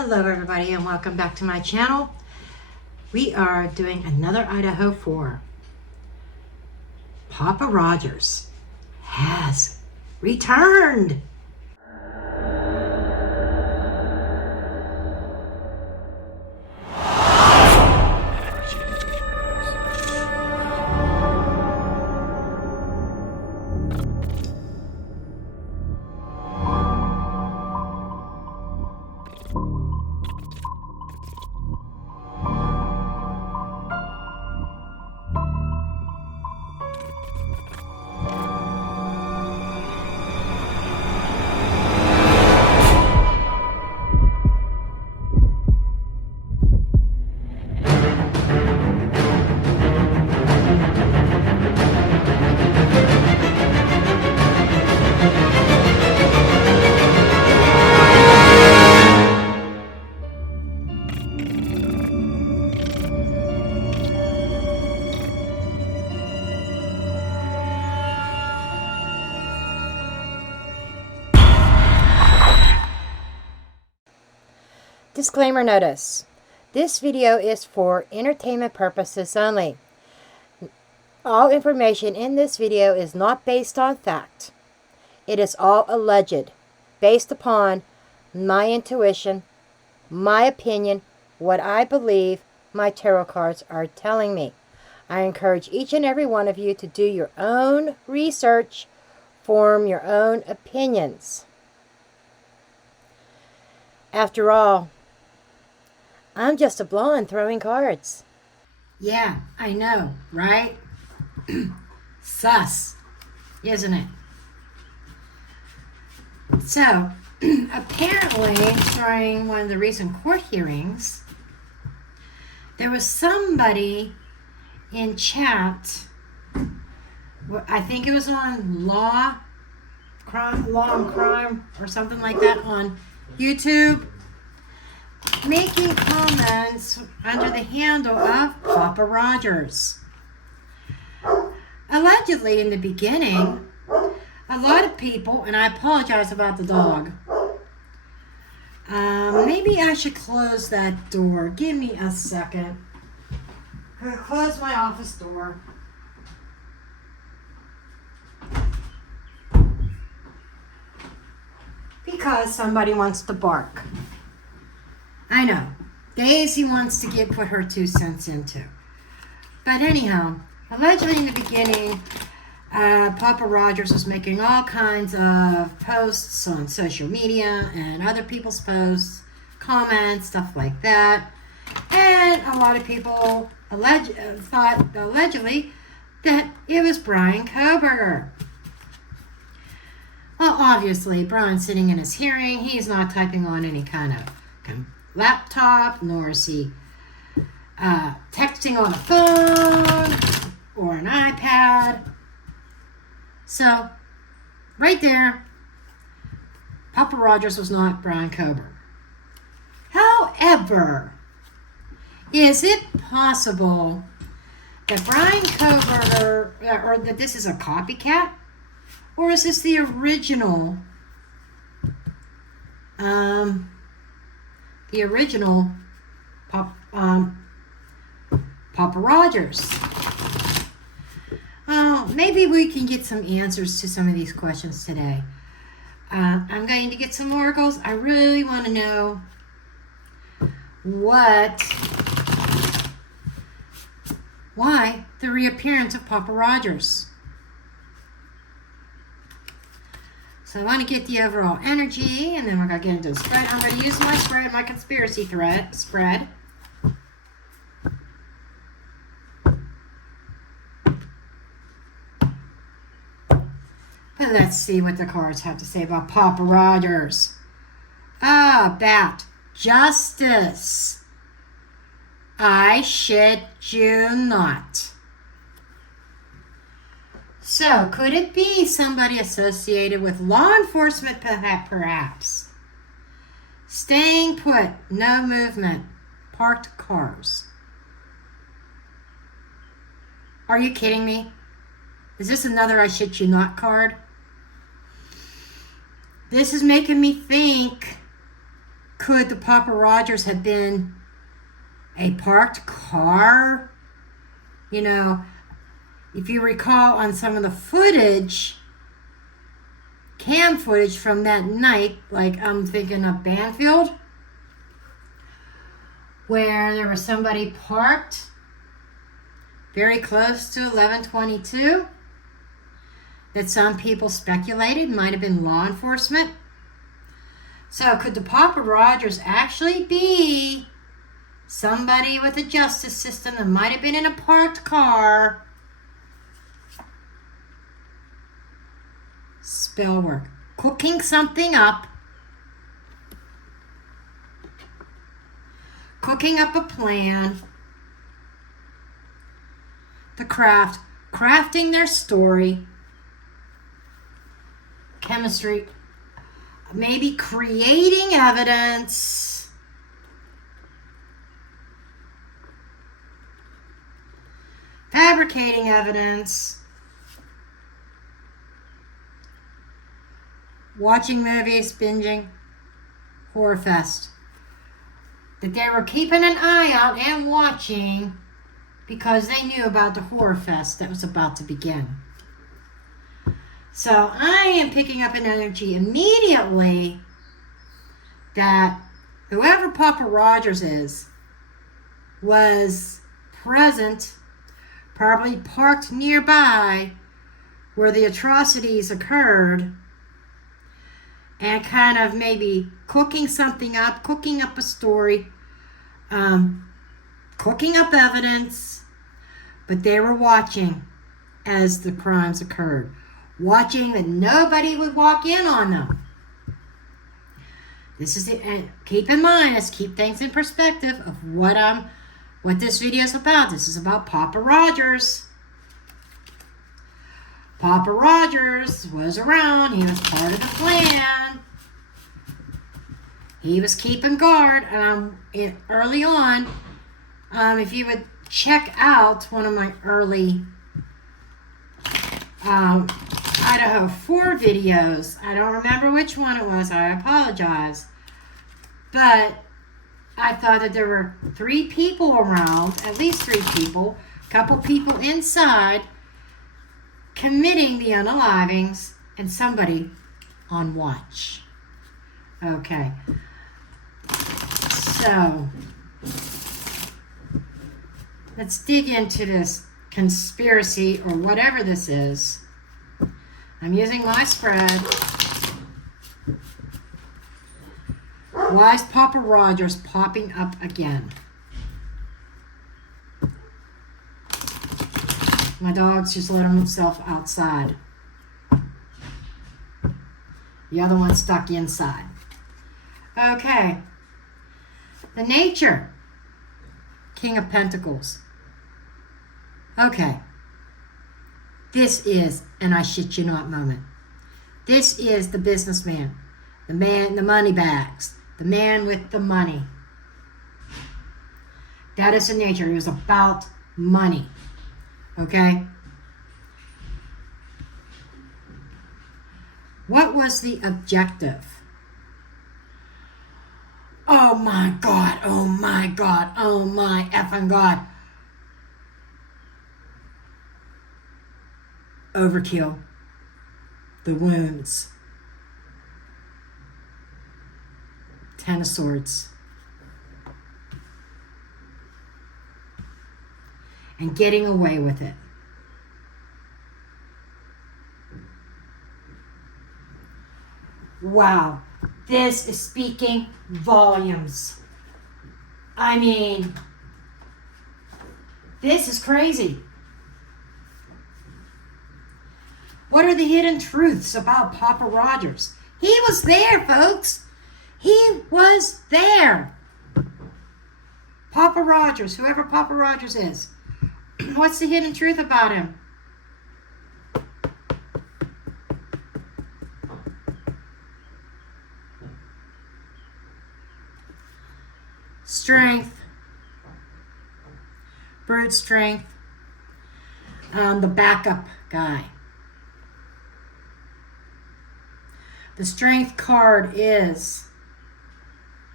Hello everybody and welcome back to my channel. We are doing another Idaho 4. Papa Rogers has returned. Disclaimer notice. This video is for entertainment purposes only. All information in this video is not based on fact. It is all alleged, based upon my intuition, my opinion, what I believe my tarot cards are telling me. I encourage each and every one of you to do your own research, form your own opinions. After all, I'm just a blonde throwing cards. Yeah, I know, right? Sus, isn't it? So, apparently, during one of the recent court hearings, there was somebody in chat, I think it was on Law and Crime, or something like that on YouTube, making comments under the handle of Papa Rogers. Allegedly, in the beginning, a lot of people, and I apologize about the dog, maybe I should close that door. Give me a second. I'm going to close my office door. Because somebody wants to bark. I know. Daisy wants to put her 2 cents into. But anyhow, allegedly in the beginning, Papa Rogers was making all kinds of posts on social media and other people's posts, comments, stuff like that. And a lot of people thought allegedly that it was Brian Koberger. Well, obviously, Brian's sitting in his hearing. He's not typing on any kind of laptop, nor is he texting on a phone or an iPad. So, right there, Papa Rogers was not Brian Koberger. However, is it possible that Brian Koberger, or that this is a copycat? Or is this the original, Papa Rogers? Maybe we can get some answers to some of these questions today. I'm going to get some oracles. I really want to know why the reappearance of Papa Rogers. So I want to get the overall energy, and then we're going to get into the spread. I'm going to use my spread, my conspiracy spread. But let's see what the cards have to say about Papa Rogers. About justice. I shit you not. So, could it be somebody associated with law enforcement, perhaps? Staying put, no movement, parked cars. Are you kidding me? Is this another I shit you not card? This is making me think Could the Papa Rogers have been a parked car? You know, if you recall on some of the footage, cam footage from that night, like I'm thinking of Banfield, where there was somebody parked very close to 1122 that some people speculated might have been law enforcement. So could the Papa Rogers actually be somebody with the justice system that might have been in a parked car? Spell work. Cooking something up. Cooking up a plan. The craft. Crafting their story. Chemistry. Maybe creating evidence. Fabricating evidence. Watching movies, binging, horror fest. That they were keeping an eye out and watching because they knew about the horror fest that was about to begin. So I am picking up an energy immediately that whoever Papa Rogers is was present, probably parked nearby where the atrocities occurred, and kind of maybe cooking something up, cooking up a story, cooking up evidence, but they were watching as the crimes occurred, watching that nobody would walk in on them. This is it, and keep in mind, let's keep things in perspective of what this video is about. This is about Papa Rogers. Papa Rogers was around. He was part of the plan. He was keeping guard early on. If you would check out one of my early Idaho 4 videos, I don't remember which one it was. I apologize. But I thought that there were 3 people around, at least 3 people, a couple people inside, committing the unalivings, and somebody on watch. Okay. So, let's dig into this conspiracy or whatever this is. I'm using my spread. Why is Papa Rogers popping up again? My dog's just letting himself outside. The other one's stuck inside. Okay. The nature. King of Pentacles. Okay. This is, and I shit you not moment. This is the businessman. The man, the money bags. The man with the money. That is the nature. It was about money. Okay? What was the objective? Oh my God, oh my God, oh my effing God. Overkill. The wounds. 10 of Swords. And getting away with it. Wow. This is speaking volumes. I mean, this is crazy. What are the hidden truths about Papa Rogers? He was there, folks. He was there. Papa Rogers, whoever Papa Rogers is. What's the hidden truth about him? Strength. Brute strength. The backup guy. The strength card is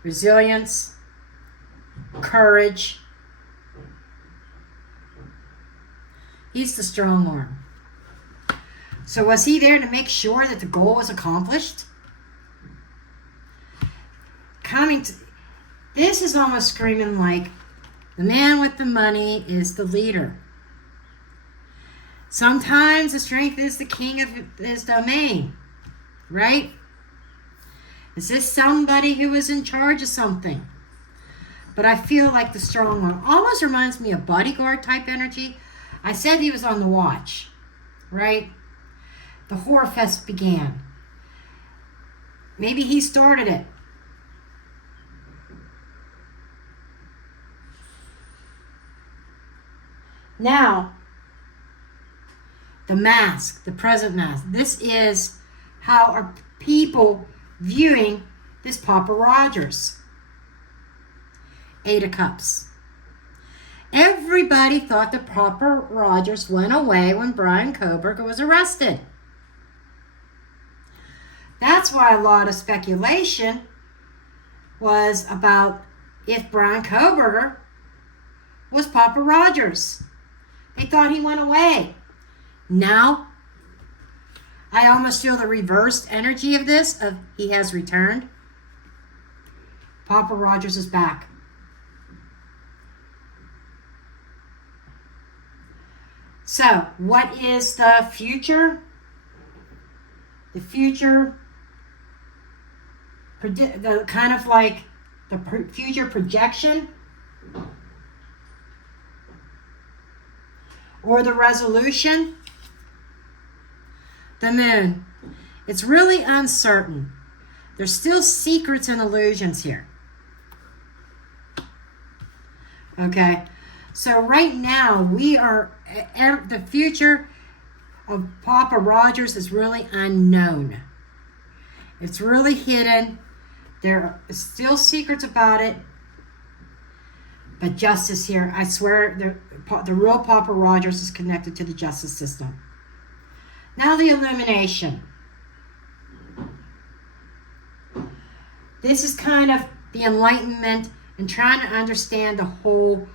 resilience, courage. He's the strong arm. So was he there to make sure that the goal was accomplished? This is almost screaming like the man with the money is the leader. Sometimes the strength is the king of his domain, right? Is this somebody who is in charge of something? But I feel like the strong one almost reminds me of bodyguard type energy. I said he was on the watch, right? The horror fest began. Maybe he started it. Now, the mask, the present mask. This is how are people viewing this Papa Rogers. 8 of Cups. Everybody thought that Papa Rogers went away when Brian Koberger was arrested. That's why a lot of speculation was about if Brian Koberger was Papa Rogers. They thought he went away. Now, I almost feel the reversed energy of this, of he has returned. Papa Rogers is back. So, what is the future? The future, the kind of like the future projection or the resolution. The moon. It's really uncertain. There's still secrets and illusions here. Okay, so right now we are, the future of Papa Rogers is really unknown. It's really hidden. There are still secrets about it. But justice here, I swear, the real Papa Rogers is connected to the justice system. Now the illumination. This is kind of the enlightenment and trying to understand the whole,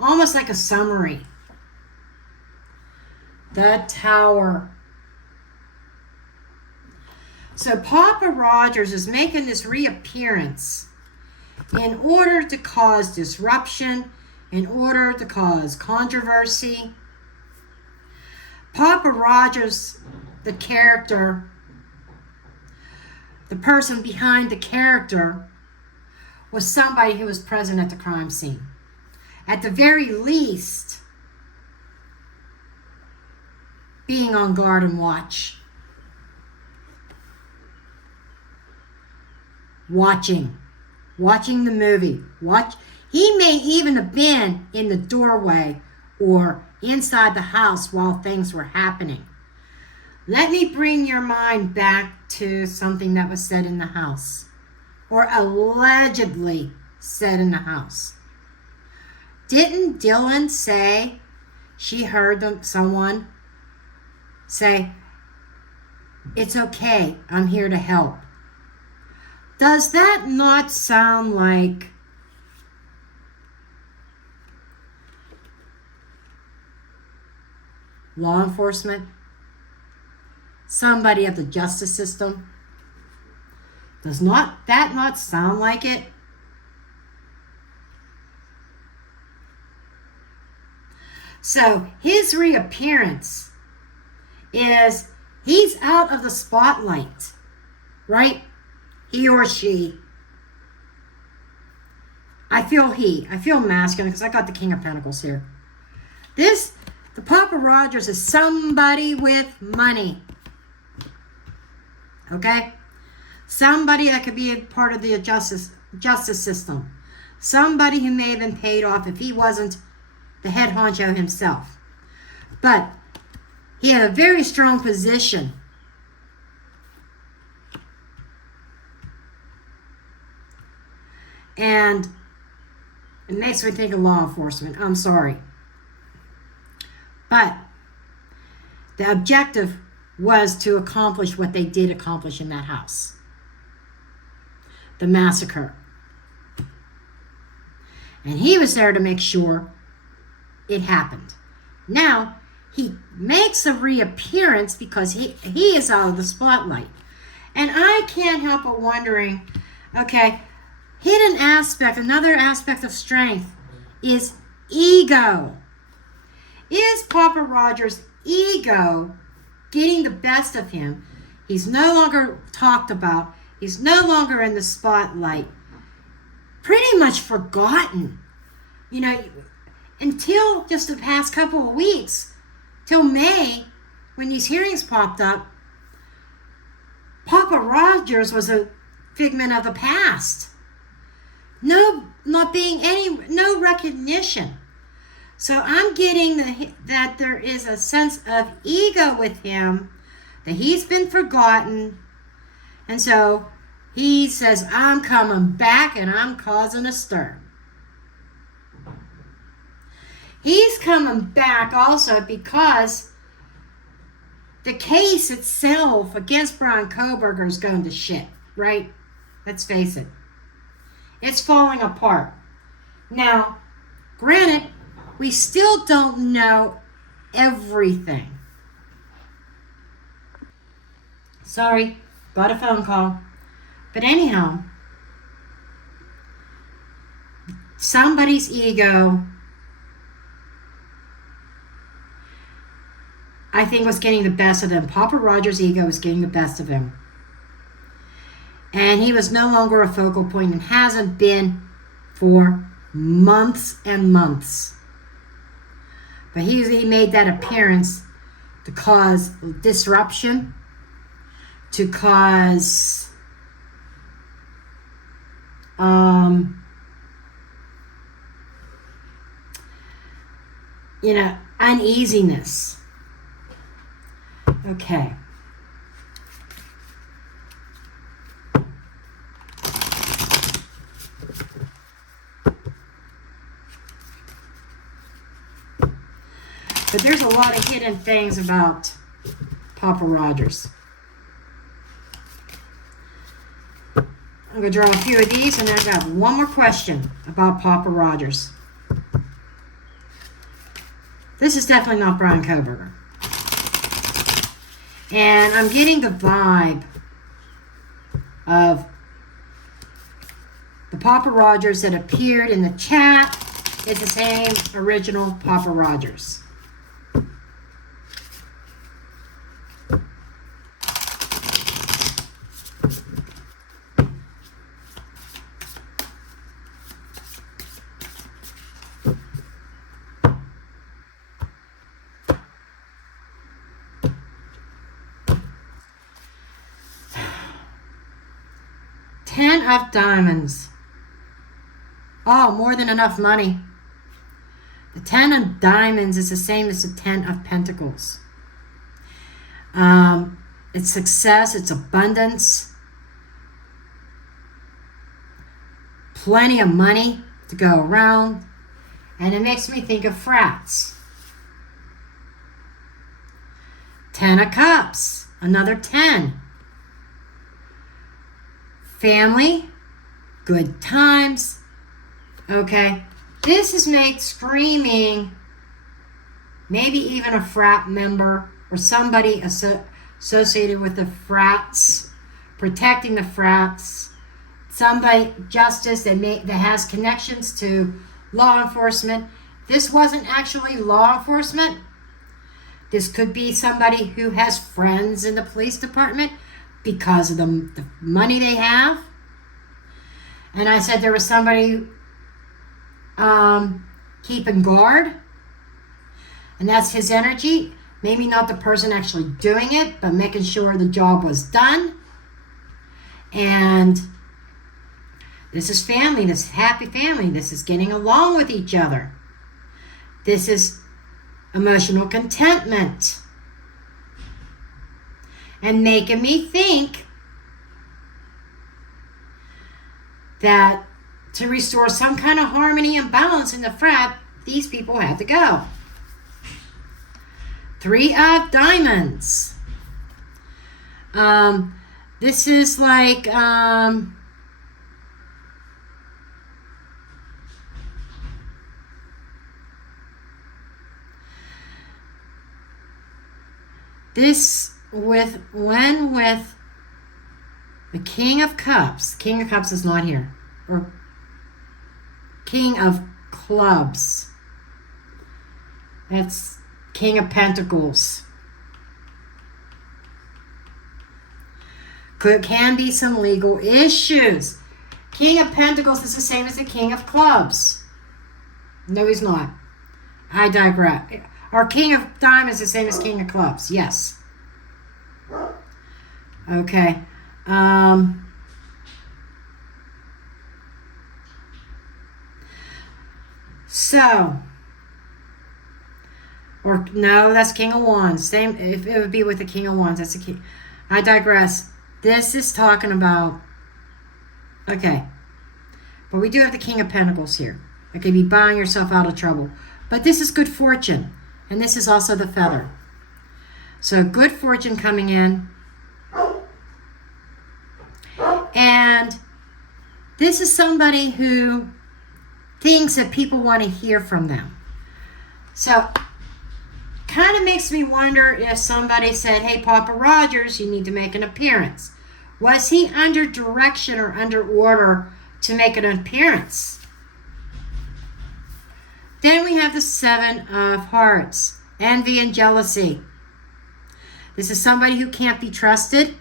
almost like a summary. The Tower. So Papa Rogers is making this reappearance in order to cause disruption, in order to cause controversy. Papa Rogers, the character, the person behind the character, was somebody who was present at the crime scene. At the very least, being on guard and watch. Watching the movie. He may even have been in the doorway or inside the house while things were happening. Let me bring your mind back to something that was said in the house, or allegedly said in the house. Didn't Dylan say she heard someone say, "It's okay, I'm here to help"? Does that not sound like law enforcement? Somebody at the justice system? Does that not sound like it? So his reappearance is he's out of the spotlight, right? He or she. I feel masculine because I got the King of Pentacles here. The Papa Rogers is somebody with money. Okay? Somebody that could be a part of the justice system. Somebody who may have been paid off if he wasn't the head honcho himself. But he had a very strong position. And it makes me think of law enforcement. I'm sorry. But the objective was to accomplish what they did accomplish in that house. the massacre. And he was there to make sure it happened. Now, he makes a reappearance because he is out of the spotlight. And I can't help but wondering, okay, hidden aspect, another aspect of strength is ego. Is Papa Rogers' ego getting the best of him? He's no longer talked about. He's no longer in the spotlight. Pretty much forgotten. You know, until just the past couple of weeks, till May, when these hearings popped up, Papa Rogers was a figment of the past. No recognition. So I'm getting that there is a sense of ego with him, that he's been forgotten. And so he says, I'm coming back and I'm causing a stir. He's coming back also because the case itself against Brian Kohberger is going to shit, right? Let's face it. It's falling apart. Now, granted, we still don't know everything. Sorry, got a phone call. But anyhow, somebody's ego, I think, was getting the best of them. Papa Rogers' ego was getting the best of him. And he was no longer a focal point and hasn't been for months and months. But he made that appearance to cause disruption, to cause uneasiness. Okay. But there's a lot of hidden things about Papa Rogers. I'm going to draw a few of these, and then I've got one more question about Papa Rogers. This is definitely not Brian Kohberger. And I'm getting the vibe of the Papa Rogers that appeared in the chat. It's the same original Papa Rogers. Of diamonds. Oh, more than enough money. The 10 of diamonds is the same as the 10 of pentacles. It's success, it's abundance, plenty of money to go around, and it makes me think of frats. 10 of cups, another 10. Family, good times. Okay, this is made screaming, maybe even a frat member or somebody associated with the frats, protecting the frats, somebody, justice that has connections to law enforcement. This wasn't actually law enforcement. This could be somebody who has friends in the police department because of the money they have. And I said there was somebody keeping guard, and that's his energy. Maybe not the person actually doing it, but making sure the job was done. And this is family, this is happy family, this is getting along with each other. This is emotional contentment. And making me think that to restore some kind of harmony and balance in the frat, these people had to go. 3 of diamonds. This is like This with the King of Cups. King of Cups is not here. Or King of Clubs. That's King of Pentacles. Can be some legal issues. King of Pentacles is the same as the King of Clubs. No, he's not. I digress. Our King of Diamonds is the same as King of Clubs. Yes. Okay. So, or no, that's King of Wands. Same, if it would be with the King of Wands, that's the King. I digress. This is talking about, okay, but we do have the King of Pentacles here. It could be buying yourself out of trouble. But this is good fortune, and this is also the feather. So good fortune coming in. And this is somebody who thinks that people want to hear from them. So kind of makes me wonder if somebody said, hey, Papa Rogers, you need to make an appearance. Was he under direction or under order to make an appearance? Then we have the Seven of Hearts, envy and jealousy. This is somebody who can't be trusted.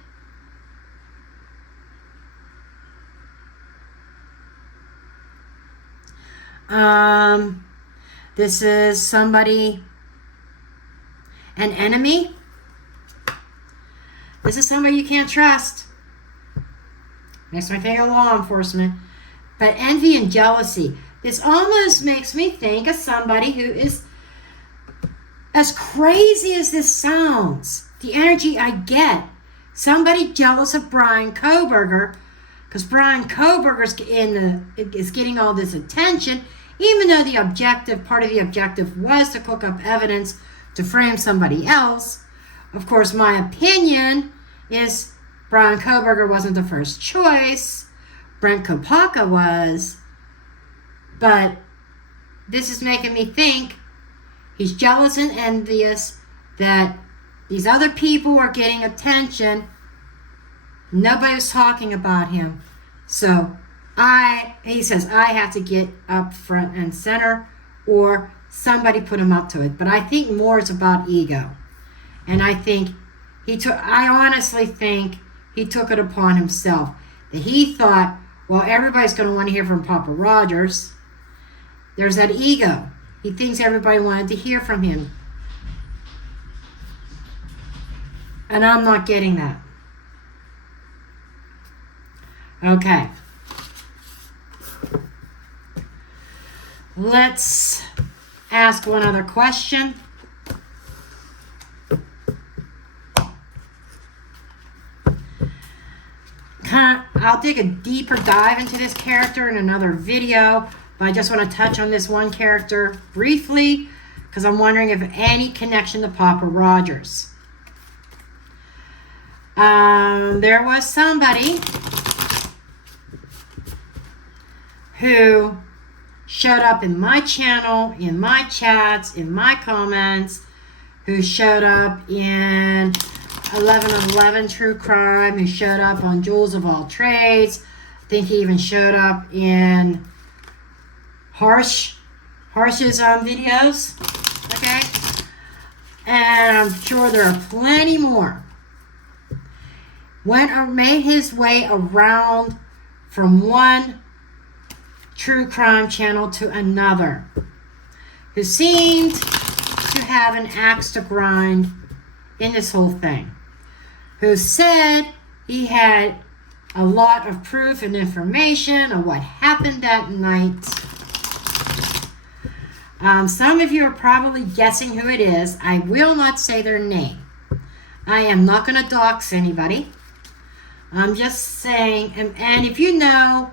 This is somebody, an enemy. This is somebody you can't trust. Makes me think of law enforcement. But envy and jealousy. This almost makes me think of somebody who is, as crazy as this sounds, the energy I get, somebody jealous of Brian Kohberger, because Brian Kohberger is getting all this attention, even though the objective, part of the objective was to cook up evidence to frame somebody else. Of course, my opinion is Brian Kohberger wasn't the first choice. Brent Kopaka was. But this is making me think he's jealous and envious that these other people are getting attention. Nobody was talking about him. So he says, I have to get up front and center, or somebody put him up to it. But I think more is about ego. And I honestly think he took it upon himself. That he thought, well, everybody's going to want to hear from Papa Rogers. There's that ego. He thinks everybody wanted to hear from him. And I'm not getting that. Okay. Let's ask one other question. I'll dig a deeper dive into this character in another video, but I just want to touch on this one character briefly because I'm wondering if any connection to Papa Rogers. There was somebody who showed up in my channel, in my chats, in my comments, who showed up in 11/11 True Crime, who showed up on Jewels of All Trades. I think he even showed up in Harsh's videos. Okay? And I'm sure there are plenty more. Went or made his way around from one true crime channel to another, who seemed to have an axe to grind in this whole thing, who said he had a lot of proof and information of what happened that night. Some of you are probably guessing who it is. I will not say their name. I am not going to dox anybody. I'm just saying, and if you know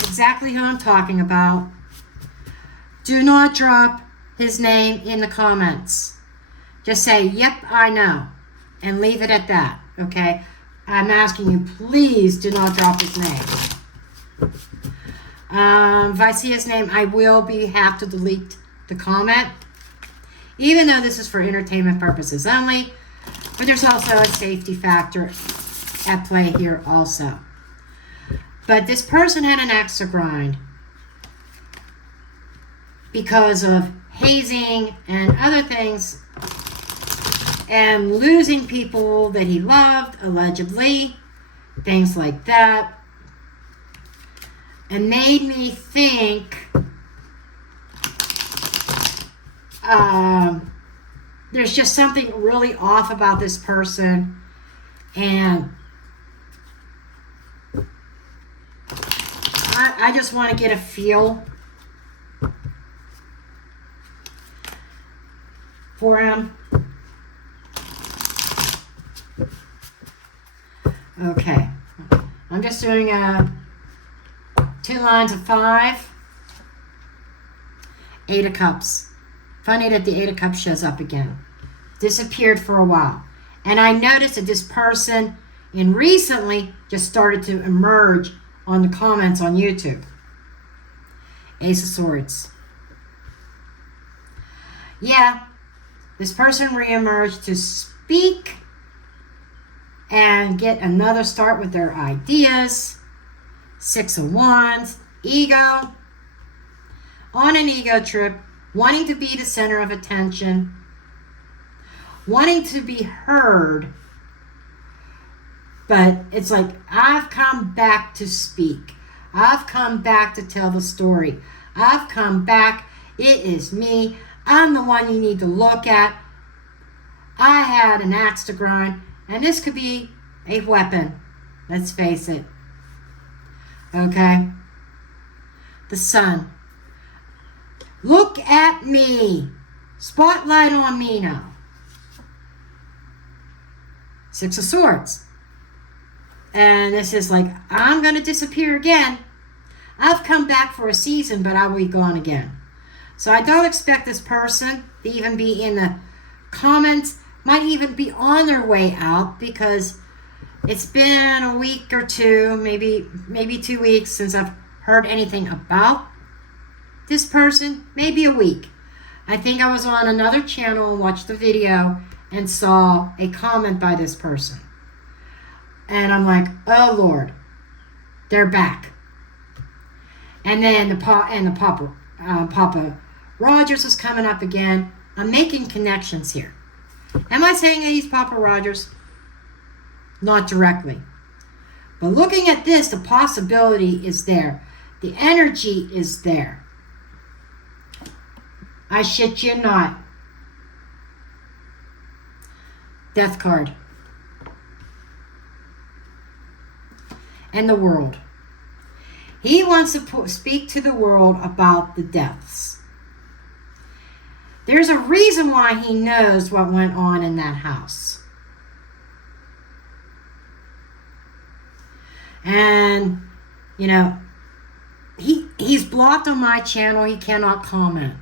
exactly who I'm talking about, do not drop his name in the comments. Just say, yep, I know, and leave it at that, okay? I'm asking you, please do not drop his name. If I see his name, I will have to delete the comment, even though this is for entertainment purposes only. But there's also a safety factor at play here also. But this person had an axe to grind because of hazing and other things, and losing people that he loved, allegedly, things like that, and made me think there's just something really off about this person, and I just want to get a feel for him. Okay, I'm just doing 2 lines of 5, 8 of Cups. Funny that the 8 of Cups shows up again. Disappeared for a while. And I noticed that this person recently just started to emerge on the comments on YouTube. Ace of Swords. Yeah, this person reemerged to speak and get another start with their ideas. 6 of Wands. Ego. On an ego trip. Wanting to be the center of attention. Wanting to be heard. But it's like, I've come back to speak. I've come back to tell the story. I've come back. It is me. I'm the one you need to look at. I had an axe to grind. And this could be a weapon. Let's face it. Okay? The Sun. Look at me. Spotlight on me now. 6 of Swords. And this is like, I'm going to disappear again. I've come back for a season, but I will be gone again. So I don't expect this person to even be in the comments. Might even be on their way out, because it's been a week or two, maybe 2 weeks since I've heard anything about this person. Maybe a week. I think I was on another channel and watched the video and saw a comment by this person. And I'm like, oh Lord, they're back. And then the Papa Rogers is coming up again. I'm making connections here. Am I saying that he's Papa Rogers? Not directly. But looking at this, the possibility is there. The energy is there. I shit you not. Death card. And the world. He wants to speak to the world about the deaths. There's a reason why he knows what went on in that house. And, you know, he's blocked on my channel. He cannot comment.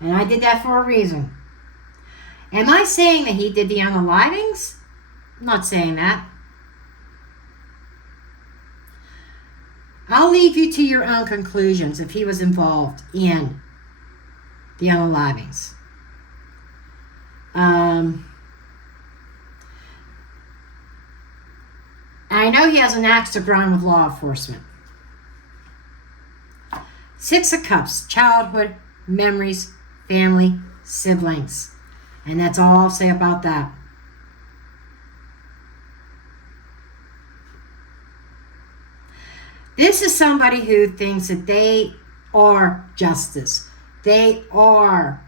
And I did that for a reason. Am I saying that he did the unalivings? I'm not saying that. I'll leave you to your own conclusions if he was involved in the unalivings. I know he has an axe to grind with law enforcement. 6 of Cups, childhood, memories, family, siblings. And that's all I'll say about that. This is somebody who thinks that they are justice. They are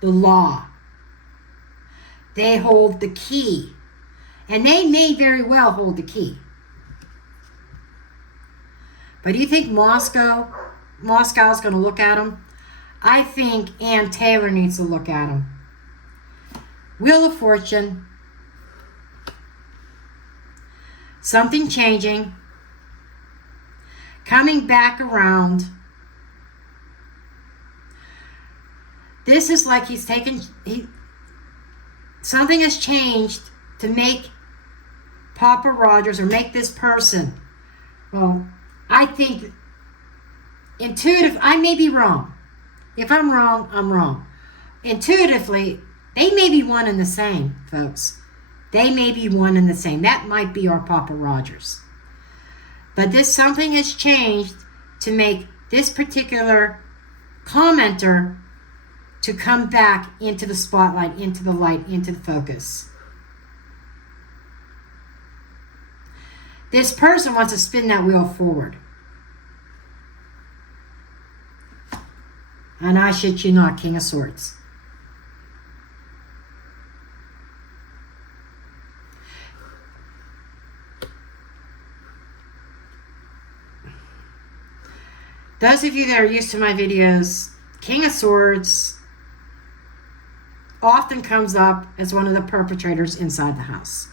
the law. They hold the key. And they may very well hold the key. But do you think Moscow's going to look at them? I think Ann Taylor needs to look at them. Wheel of Fortune. Something changing. Coming back around. This is like he's taken... something has changed to make Papa Rogers, or make this person. Well, I think intuitive... I may be wrong. If I'm wrong, I'm wrong. Intuitively, They may be one and the same, folks. They may be one and the same. That might be our Papa Rogers. But something has changed to make this particular commenter to come back into the spotlight, into the light, into the focus. This person wants to spin that wheel forward. And I shit you not, King of Swords. Those of you that are used to my videos, King of Swords often comes up as one of the perpetrators inside the house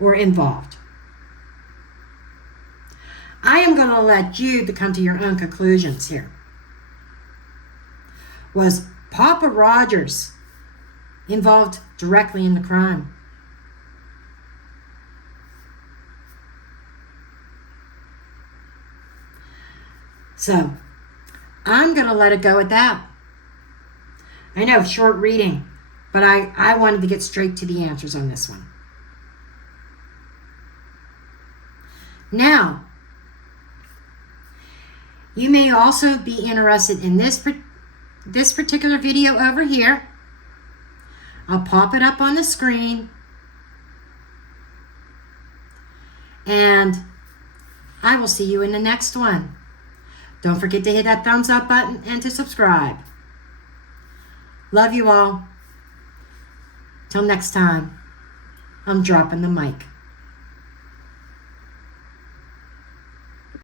or involved. I am going to let you to come to your own conclusions here. Was Papa Rogers involved directly in the crime? So, I'm going to let it go at that. I know, short reading, but I wanted to get straight to the answers on this one. Now, you may also be interested in this particular video over here. I'll pop it up on the screen. And I will see you in the next one. Don't forget to hit that thumbs up button and to subscribe. Love you all. Till next time, I'm dropping the mic.